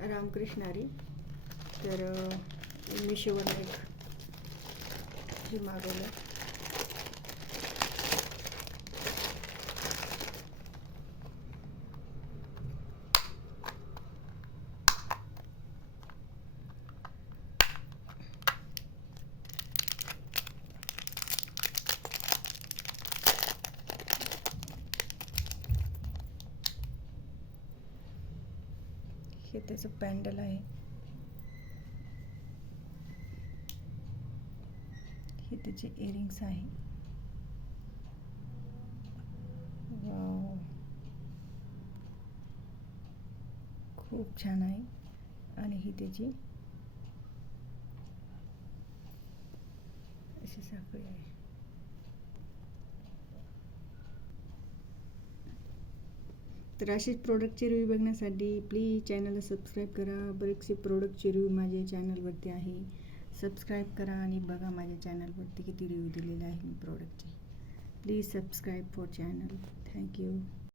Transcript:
रामकृष्णारी. तर मिशोवरून एक हे मागवलं. हे त्याचं पॅन्डल आहे. हे त्याचे इयरिंग्स आहे. वाव, खूप छान आहे. आणि ही त्याची अशी साखळी आहे. तर अशीच प्रोडक्टची रिव्ह्यू बघण्यासाठी प्लीज चॅनलला सबस्क्राईब करा. बरेचसे प्रोडक्टचे रिव्ह्यू माझ्या चॅनलवरती आहे. सबस्क्राईब करा आणि बघा माझ्या चॅनलवरती किती रिव्ह्यू दिलेले आहे मी प्रोडक्टचे. Please subscribe for channel. Thank you.